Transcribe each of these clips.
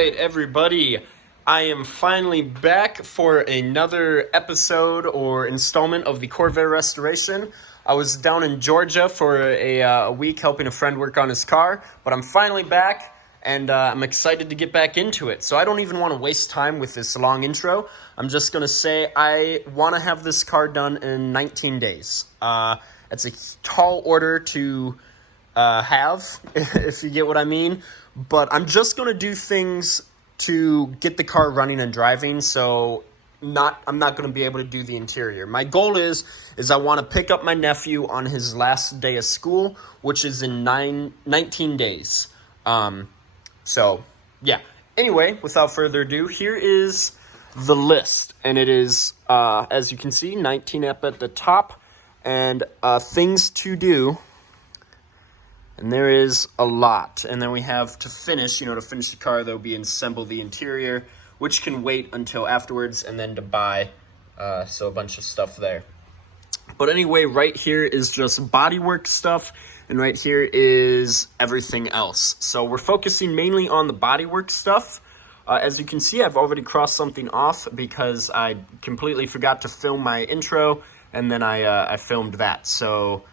right, everybody. I am finally back for another episode or installment of the Corvair restoration. I was down in Georgia for a week helping a friend work on his car, but I'm finally back, and I'm excited to get back into it. So I don't even want to waste time with this long intro. I'm just going to say I want to have this car done in 19 days. It's a tall order to have, if you get what I mean. But I'm just going to do things to get the car running and driving, so I'm not going to be able to do the interior. My goal is I want to pick up my nephew on his last day of school, which is in 19 days. So, yeah. Anyway, without further ado, here is the list. And it is, as you can see, 19 up at the top, and things to do. And there is a lot. And then we have to finish the car, there'll be assemble the interior, which can wait until afterwards, and then to buy, so a bunch of stuff there. But anyway, right here is just bodywork stuff, and right here is everything else. So we're focusing mainly on the bodywork stuff. As you can see, I've already crossed something off because I completely forgot to film my intro, and then I filmed that. So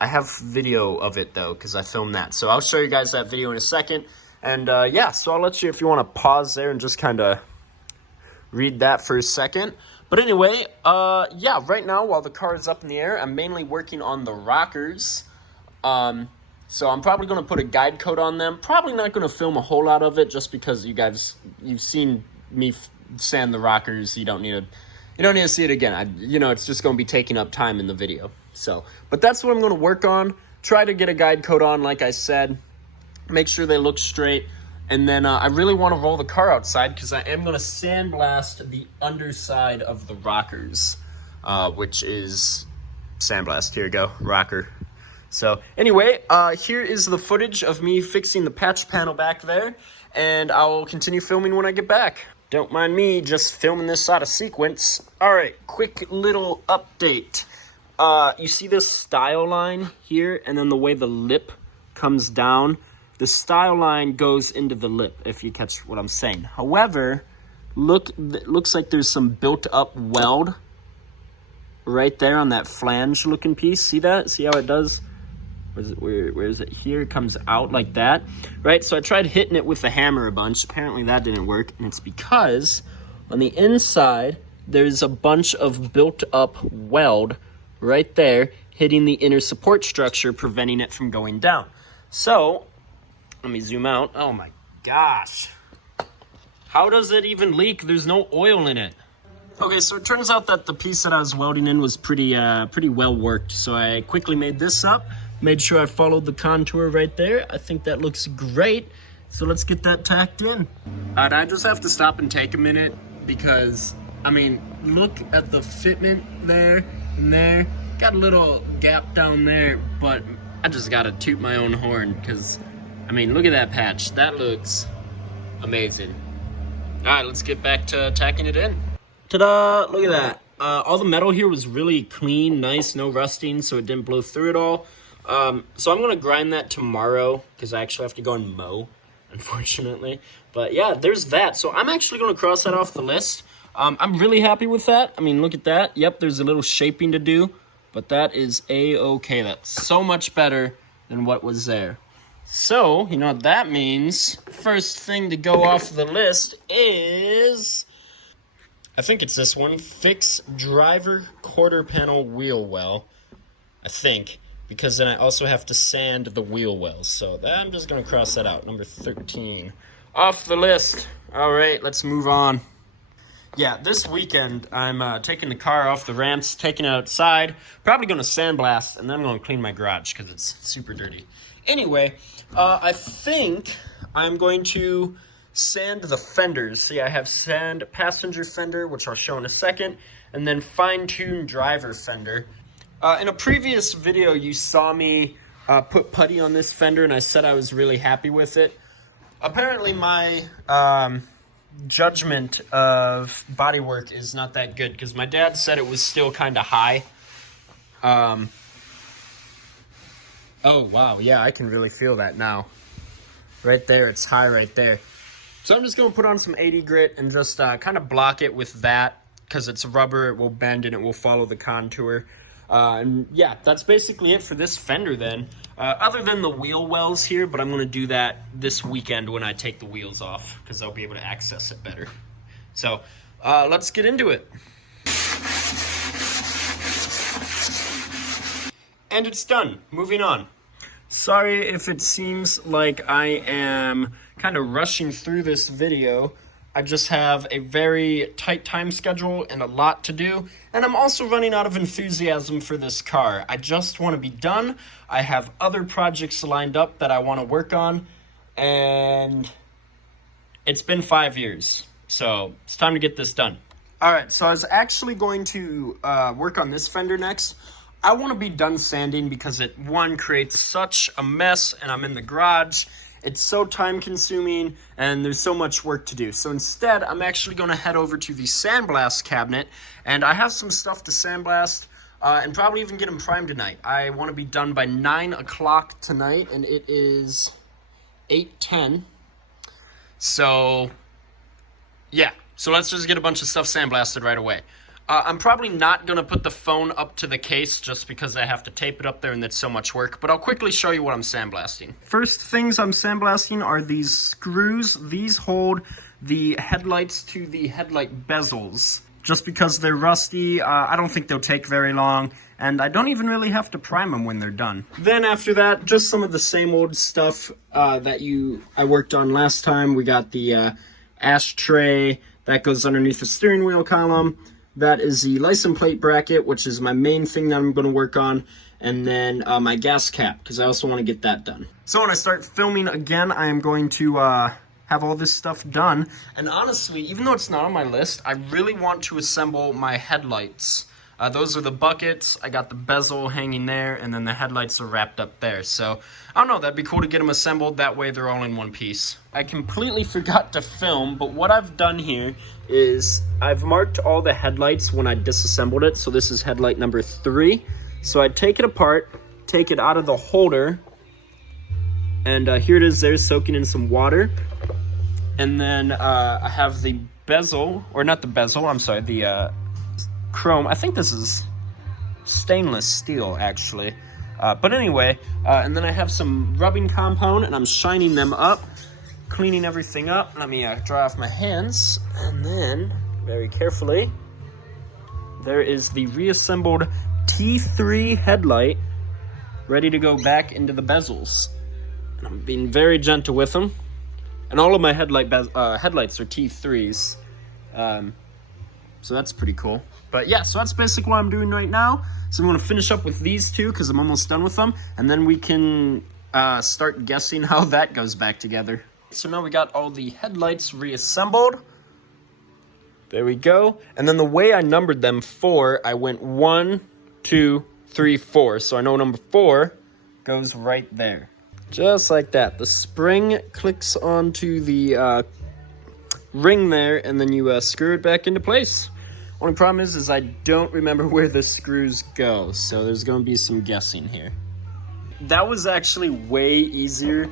I have video of it, though, because I filmed that. So I'll show you guys that video in a second. And, yeah, so I'll let you, if you want to pause there and just kind of read that for a second. But anyway, yeah, right now, while the car is up in the air, I'm mainly working on the rockers. So I'm probably going to put a guide coat on them. Probably not going to film a whole lot of it just because you've seen me sand the rockers. You don't need to see it again. It's just going to be taking up time in the video. So, but that's what I'm going to work on. Try to get a guide coat on, like I said. Make sure they look straight. And then I really want to roll the car outside because I am going to sandblast the underside of the rockers, which is sandblast. Here we go, rocker. So anyway, here is the footage of me fixing the patch panel back there. And I'll continue filming when I get back. Don't mind me just filming this out of sequence. All right, quick little update. You see this style line here, and then the way the lip comes down, the style line goes into the lip, if you catch what I'm saying. However, it looks like there's some built-up weld right there on that flange looking piece. See that? See how it does? Where is it? Here it comes out like that, right? So I tried hitting it with the hammer a bunch. Apparently that didn't work, and it's because on the inside, there's a bunch of built-up weld right there, hitting the inner support structure, preventing it from going down. So, let me zoom out. Oh my gosh. How does it even leak? There's no oil in it. Okay, so it turns out that the piece that I was welding in was pretty well worked. So I quickly made this up, made sure I followed the contour right there. I think that looks great. So let's get that tacked in. I just have to stop and take a minute because, look at the fitment there and there. Got a little gap down there, but I just gotta toot my own horn because, look at that patch. That looks amazing. All right, let's get back to tacking it in. Ta-da! Look at that. All the metal here was really clean, nice, no rusting, so it didn't blow through at all. So I'm gonna grind that tomorrow because I actually have to go and mow, unfortunately. But yeah, there's that. So I'm actually gonna cross that off the list. I'm really happy with that. Look at that. Yep, there's a little shaping to do, but that is a-okay. That's so much better than what was there. So, you know what that means? First thing to go off the list is, I think it's this one, fix driver quarter panel wheel well. I think, because then I also have to sand the wheel wells. So I'm just gonna cross that out, number 13. Off the list. All right, let's move on. Yeah, this weekend, I'm taking the car off the ramps, taking it outside, probably going to sandblast, and then I'm going to clean my garage because it's super dirty. Anyway, I think I'm going to sand the fenders. See, I have sand passenger fender, which I'll show in a second, and then fine-tune driver fender. In a previous video, you saw me put putty on this fender, and I said I was really happy with it. Apparently, my judgment of bodywork is not that good because my dad said it was still kind of high. Oh wow, yeah, I can really feel that now. Right there, it's high right there. So I'm just going to put on some 80 grit and just kind of block it with that, because it's rubber, it will bend and it will follow the contour. And yeah, that's basically it for this fender then. Other than the wheel wells here, but I'm going to do that this weekend when I take the wheels off, because I'll be able to access it better. So let's get into it. And it's done. Moving on. Sorry if it seems like I am kind of rushing through this video. I just have a very tight time schedule and a lot to do. And I'm also running out of enthusiasm for this car. I just want to be done. I have other projects lined up that I want to work on. And it's been 5 years. So it's time to get this done. All right, so I was actually going to work on this fender next. I want to be done sanding because it, one, creates such a mess, and I'm in the garage. It's so time consuming and there's so much work to do. So instead, I'm actually going to head over to the sandblast cabinet, and I have some stuff to sandblast and probably even get them primed tonight. I want to be done by 9 o'clock tonight, and it is 8:10. So yeah, so let's just get a bunch of stuff sandblasted right away. I'm probably not going to put the phone up to the case just because I have to tape it up there and that's so much work, but I'll quickly show you what I'm sandblasting. First things I'm sandblasting are these screws. These hold the headlights to the headlight bezels. Just because they're rusty, I don't think they'll take very long, and I don't even really have to prime them when they're done. Then after that, just some of the same old stuff that I worked on last time. We got the ashtray that goes underneath the steering wheel column. That is the license plate bracket, which is my main thing that I'm going to work on. And then my gas cap, because I also want to get that done. So when I start filming again, I am going to have all this stuff done. And honestly, even though it's not on my list, I really want to assemble my headlights. Those are the buckets. I got the bezel hanging there, and then the headlights are wrapped up there. So, I don't know, that'd be cool to get them assembled. That way they're all in one piece. I completely forgot to film, but what I've done here is I've marked all the headlights when I disassembled it. So this is headlight number 3. So I take it apart, take it out of the holder, and here it is there soaking in some water. And then I have the bezel, or not the bezel, I'm sorry, the chrome. I think this is stainless steel, actually. But anyway, and then I have some rubbing compound, and I'm shining them up, cleaning everything up. Let me dry off my hands, and then, very carefully, there is the reassembled T3 headlight ready to go back into the bezels. And I'm being very gentle with them. And all of my headlights are T3s. So that's pretty cool. But yeah, so that's basically what I'm doing right now. So I'm going to finish up with these two because I'm almost done with them. And then we can start guessing how that goes back together. So now we got all the headlights reassembled. There we go. And then the way I numbered them, 4, I went 1, 2, 3, 4. So I know number 4 goes right there. Just like that. The spring clicks onto the ring there, and then you screw it back into place. Only problem is I don't remember where the screws go, so there's going to be some guessing here. That was actually way easier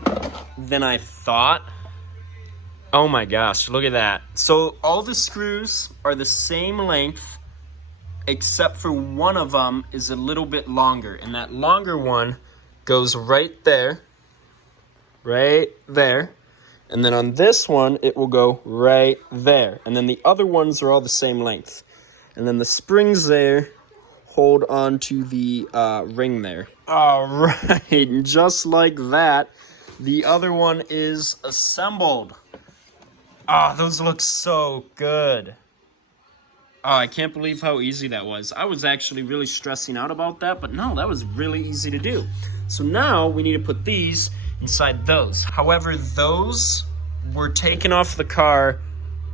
than I thought. Oh my gosh, look at that. So all the screws are the same length, except for one of them is a little bit longer, and that longer one goes right there, and then on this one, it will go right there. And then the other ones are all the same length. And then the springs there hold on to the ring there. All right, just like that, the other one is assembled. Ah, those look so good. Oh, I can't believe how easy that was. I was actually really stressing out about that, but no, that was really easy to do. So now we need to put these inside those. However, those were taken off the car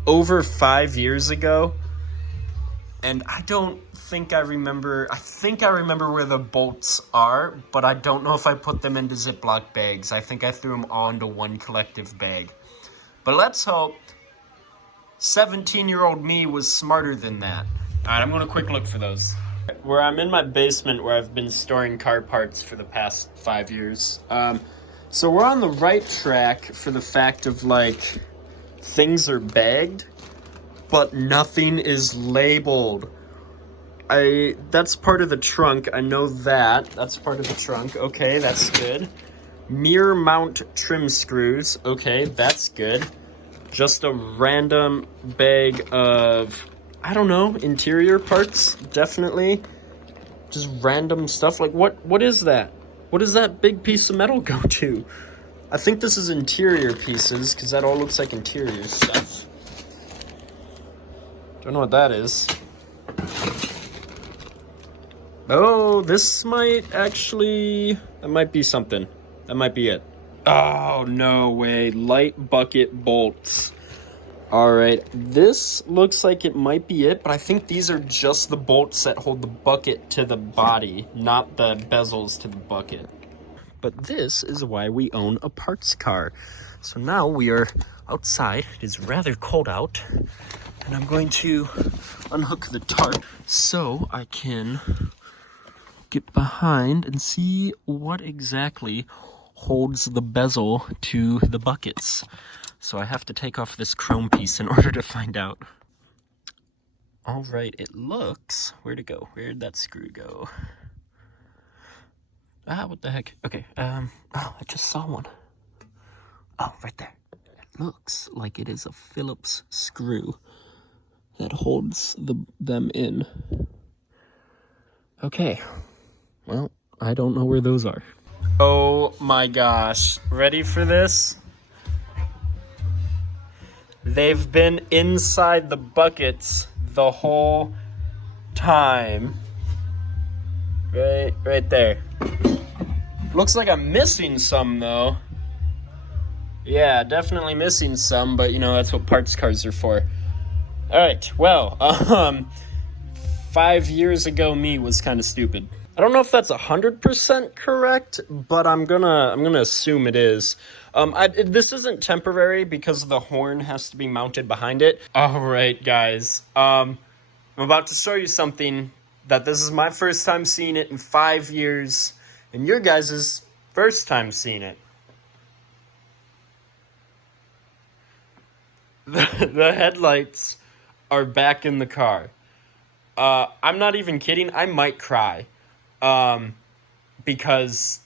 over 5 years ago, and I don't think I remember. I think I remember where the bolts are, but I don't know if I put them into Ziploc bags. I think I threw them all into one collective bag. But let's hope 17-year-old me was smarter than that. All right, I'm going to quick look for those. Where I'm in my basement where I've been storing car parts for the past 5 years. So we're on the right track for the fact of, like, things are bagged, but nothing is labeled. That's part of the trunk. I know that. That's part of the trunk. Okay, that's good. Mirror mount trim screws. Okay, that's good. Just a random bag of, I don't know, interior parts, definitely. Just random stuff. Like, what is that? What does that big piece of metal go to? I think this is interior pieces, because that all looks like interior stuff. Don't know what that is. Oh, this might actually, that might be something. That might be it. Oh, no way. Light bucket bolts. All right, this looks like it might be it, but I think these are just the bolts that hold the bucket to the body, not the bezels to the bucket. But this is why we own a parts car. So now we are outside. It is rather cold out, and I'm going to unhook the tarp so I can get behind and see what exactly holds the bezel to the buckets. So I have to take off this chrome piece in order to find out. All right, it looks, where'd it go? Where'd that screw go? Ah, what the heck? Okay, oh, I just saw one. Oh, right there. It looks like it is a Phillips screw that holds them in. Okay, well, I don't know where those are. Oh my gosh, ready for this? They've been inside the buckets the whole time. Right there. Looks like I'm missing some though. Yeah, definitely missing some, but you know, that's what parts cars are for. All right, well, 5 years ago me was kind of stupid. I don't know if that's 100% correct, but I'm gonna assume it is. This isn't temporary because the horn has to be mounted behind it. All right, guys. I'm about to show you something that this is my first time seeing it in 5 years, and your guys' first time seeing it. The headlights are back in the car. I'm not even kidding. I might cry. Because,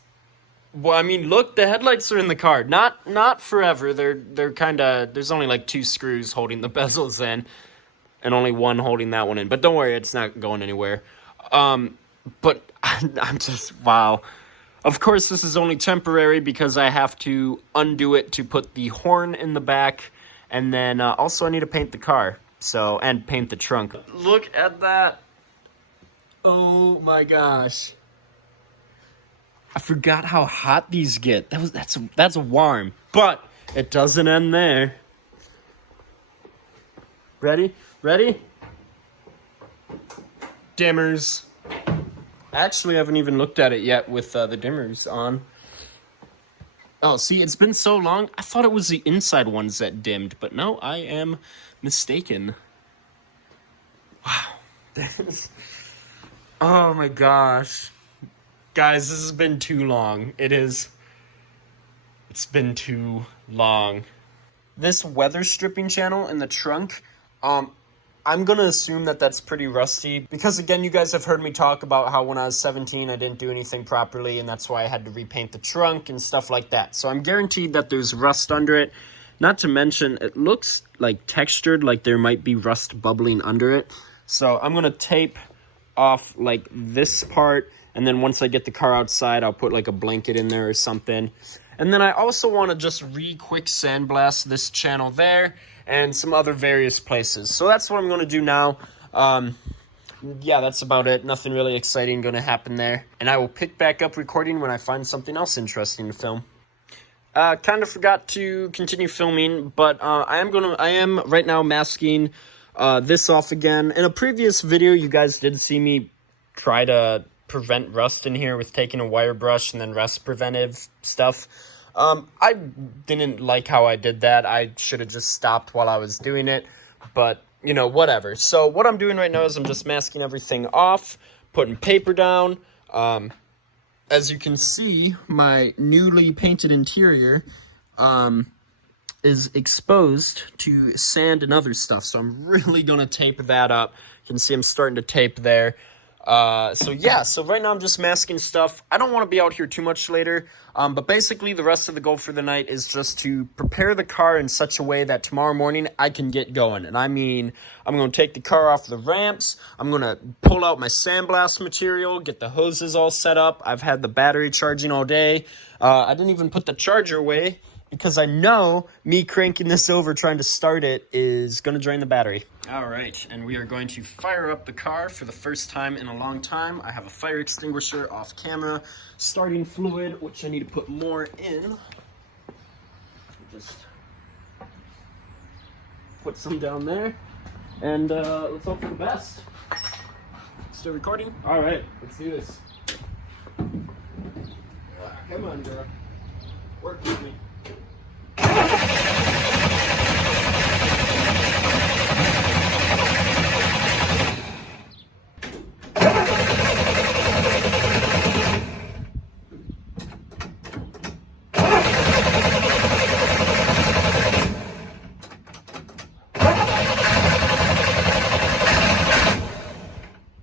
well, I mean, look, the headlights are in the car. Not forever. They're kind of, there's only like 2 screws holding the bezels in, and only one holding that one in. But don't worry, it's not going anywhere. But I'm just, wow. Of course, this is only temporary because I have to undo it to put the horn in the back, and then also I need to paint the car. So, and paint the trunk. Look at that. Oh my gosh. I forgot how hot these get. That's warm. But it doesn't end there. Ready? Ready? Dimmers. Actually, I haven't even looked at it yet with the dimmers on. Oh, see, it's been so long. I thought it was the inside ones that dimmed, but no, I am mistaken. Wow. Oh my gosh. Guys, this has been too long. It's been too long. This weather stripping channel in the trunk, I'm gonna assume that that's pretty rusty because, again, you guys have heard me talk about how when I was 17 I didn't do anything properly, and that's why I had to repaint the trunk and stuff like that. So I'm guaranteed that there's rust under it. Not to mention, it looks like textured, like there might be rust bubbling under it. So I'm gonna tape off like this part, and then once I get the car outside, I'll put like a blanket in there or something. And then I also want to just quick sandblast this channel there and some other various places. So that's what I'm going to do now. Yeah, that's about it. Nothing really exciting going to happen there. And I will pick back up recording when I find something else interesting to film. Kind of forgot to continue filming, but I am right now masking this off again. In a previous video, you guys did see me try to prevent rust in here with taking a wire brush and then rust preventive stuff. I didn't like how I did that. I should have just stopped while I was doing it, but you know, whatever. So what I'm doing right now is I'm just masking everything off, putting paper down. As you can see, my newly painted interior, is exposed to sand and other stuff, so I'm really gonna tape that up. You can see I'm starting to tape there. So yeah, so right now I'm just masking stuff. I don't want to be out here too much later, but basically the rest of the goal for the night is just to prepare the car in such a way that tomorrow morning I can get going. And I mean, I'm going to take the car off the ramps, I'm going to pull out my sandblast material, get the hoses all set up. I've had the battery charging all day. I didn't even put the charger away, because I know me cranking this over trying to start it is going to drain the battery. All right, and we are going to fire up the car for the first time in a long time. I have a fire extinguisher off camera, starting fluid, which I need to put more in. Just put some down there, and let's hope for the best. Still recording? All right, let's do this. Come on, girl. Work with me.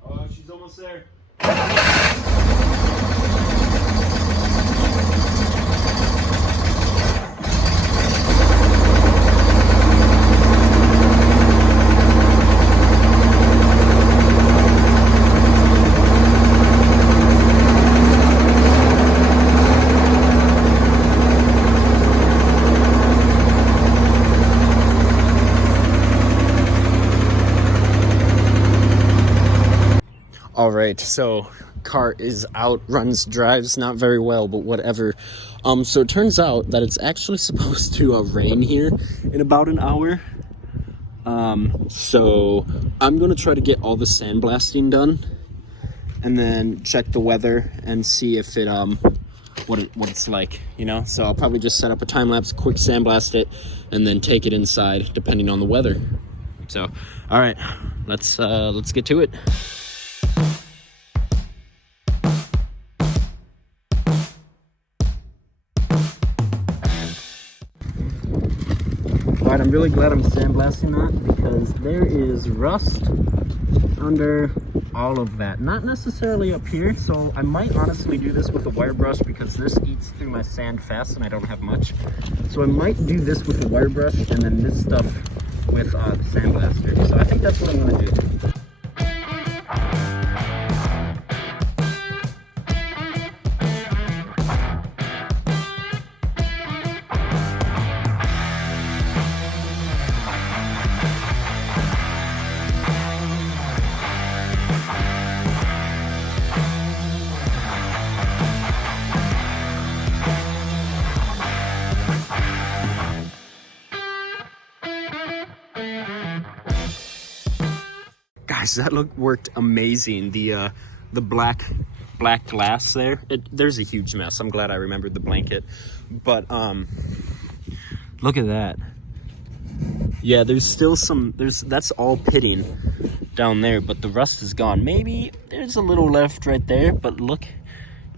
Oh, she's almost there. All right, so car is out, drives not very well, but whatever. So it turns out that it's actually supposed to rain here in about an hour. So I'm gonna try to get all the sandblasting done, and then check the weather and see if it what it's like, you know. So I'll probably just set up a time lapse, quick sandblast it, and then take it inside depending on the weather. So, all right, let's get to it. Alright, I'm really glad I'm sandblasting that, because there is rust under all of that. Not necessarily up here, so I might honestly do this with a wire brush, because this eats through my sand fast and I don't have much. So I might do this with a wire brush and then this stuff with the sandblaster. So I think that's what I'm going to do. Guys, that worked amazing. The black glass there, there's a huge mess. I'm glad I remembered the blanket, but look at that. Yeah, there's still that's all pitting down there, but the rust is gone. Maybe there's a little left right there, but look,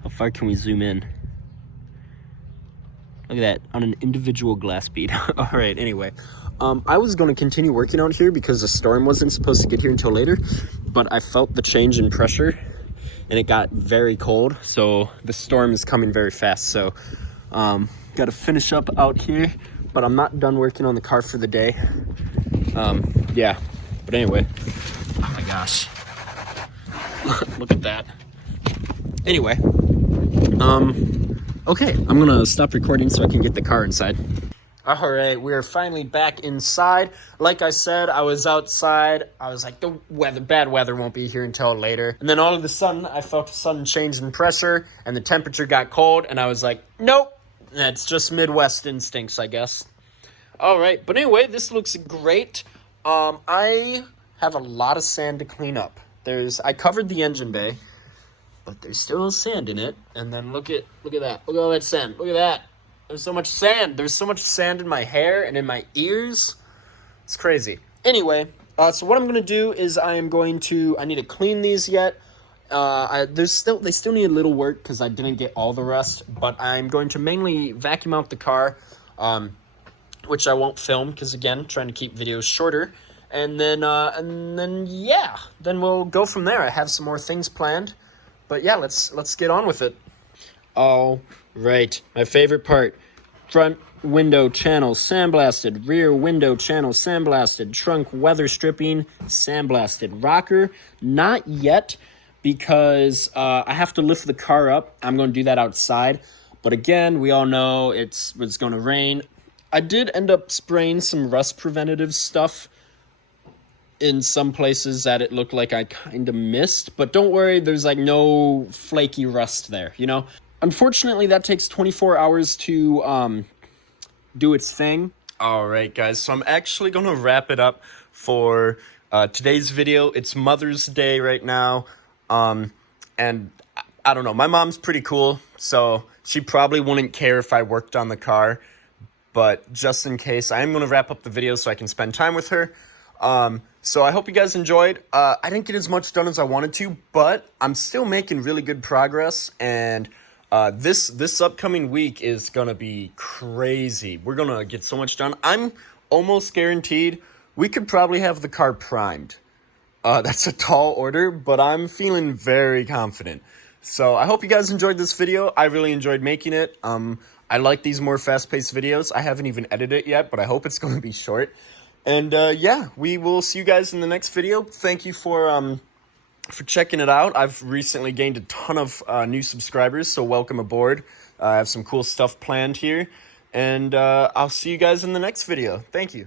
how far can we zoom in? Look at that, on an individual glass bead. All right, anyway. I was going to continue working out here because the storm wasn't supposed to get here until later, but I felt the change in pressure and it got very cold, so the storm is coming very fast. So got to finish up out here, but I'm not done working on the car for the day. Yeah, but anyway, oh my gosh, look at that. Anyway, okay, I'm gonna stop recording so I can get the car inside. All right, we're finally back inside. Like I said, I was outside. I was like, bad weather won't be here until later. And then all of a sudden, I felt a sudden change in pressure, and the temperature got cold, and I was like, nope, that's just Midwest instincts, I guess. All right, but anyway, this looks great. I have a lot of sand to clean up. I covered the engine bay, but there's still sand in it. And then look at that. Look at all that sand. Look at that. There's so much sand. There's so much sand in my hair and in my ears. It's crazy. Anyway, so what I'm going to do is I need to clean these yet. They still need a little work because I didn't get all the rust, but I'm going to mainly vacuum out the car, which I won't film because, again, trying to keep videos shorter. And then yeah, then we'll go from there. I have some more things planned, but yeah, let's get on with it. All right, my favorite part: front window channel sandblasted, rear window channel sandblasted, trunk weather stripping sandblasted, rocker not yet because I have to lift the car up. I'm going to do that outside, but again, we all know it's going to rain. I did end up spraying some rust preventative stuff in some places that it looked like I kind of missed, but don't worry, there's like no flaky rust there, you know? Unfortunately, that takes 24 hours to do its thing. All right, guys, so I'm actually going to wrap it up for today's video. It's Mother's Day right now, and I don't know, my mom's pretty cool, so she probably wouldn't care if I worked on the car, but just in case, I am going to wrap up the video so I can spend time with her. So I hope you guys enjoyed. I didn't get as much done as I wanted to, but I'm still making really good progress, and this upcoming week is gonna be crazy. We're gonna get so much done. I'm almost guaranteed we could probably have the car primed. That's a tall order, but I'm feeling very confident. So I hope you guys enjoyed this video. I really enjoyed making it. I like these more fast-paced videos. I haven't even edited it yet, but I hope it's gonna be short. And yeah, we will see you guys in the next video. Thank you for checking it out. I've recently gained a ton of new subscribers, so welcome aboard. I have some cool stuff planned here, and I'll see you guys in the next video. Thank you.